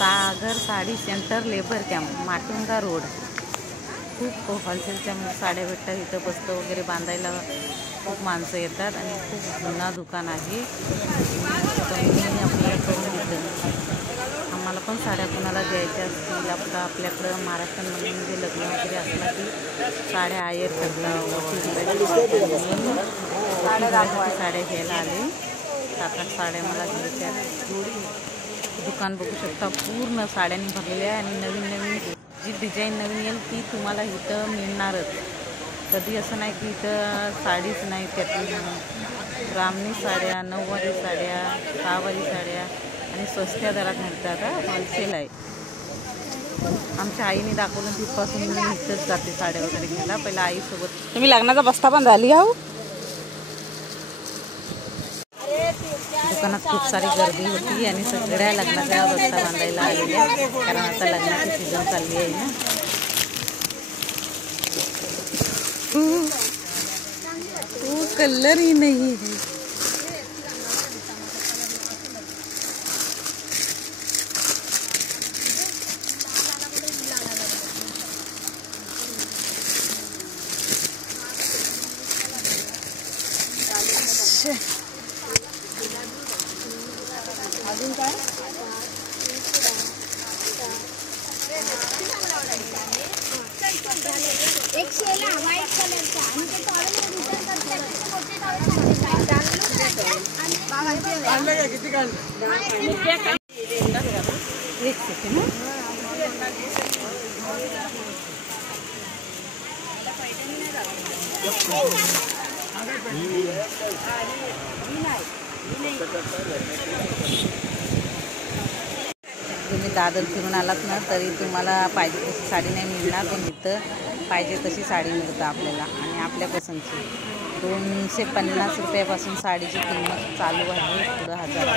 सागर sari centre labour camp Matunga road. खूप होलसेलच्या साड्या भेटतात इथं। बस्त वगैरे बांधायला खूप माणसं येतात आणि खूप जुना दुकान आहे। आम्हाला पण साड्या कोणाला द्यायच्या असतील आपल्याकडं महाराष्ट्रामध्ये म्हणजे लग्न वगैरे असलं की साड्या आयर करतात। साड्या घ्यायला आले। 7-8 साड्या मला घ्यायच्या। दुकान बघू शकता पूर्ण साड्यांनी भरलेले आहे आणि नवीन जी डिझाईन नवीन येईल ती तुम्हाला इथं मिळणारच। कधी असं नाही की इथं साडीच नाही, त्यात ग्रामनी साड्या, 9वारी साड्या, 6वारी साड्या आणि स्वस्त्या दरात मिळतात। होलसेल आहे। आमच्या आईने दाखवलं तिथपासून मी इथंच जाते साड्या वगैरे घ्यायला। पहिला आईसोबत तुम्ही लग्नाचा बस्ता पण झाली आहो। दुकानात खूप सारी गर्दी होती आणि सगळ्या लग्नाचा बस्ता बांधायला आलेल्या, कारण आता लग्नाची सीझन चालली आहे ना। वो कलर ही नहीं है। अजून काय एक शेला व्हाईट कलरचा आणि ते टॉवेल रिटर्न करतात। मोठे टॉवेल किती काढ एक सेकंड तुम्ही दादर फिरून आलात ना तरी तुम्हाला पाहिजे तशी साडी नाही मिळणार, पण इथं पाहिजे तशी साडी मिळतं आपल्याला आणि आपल्या पसंतची। 250 रुपयापासून साडीची किंमत चालू आहे, पुढं 1000।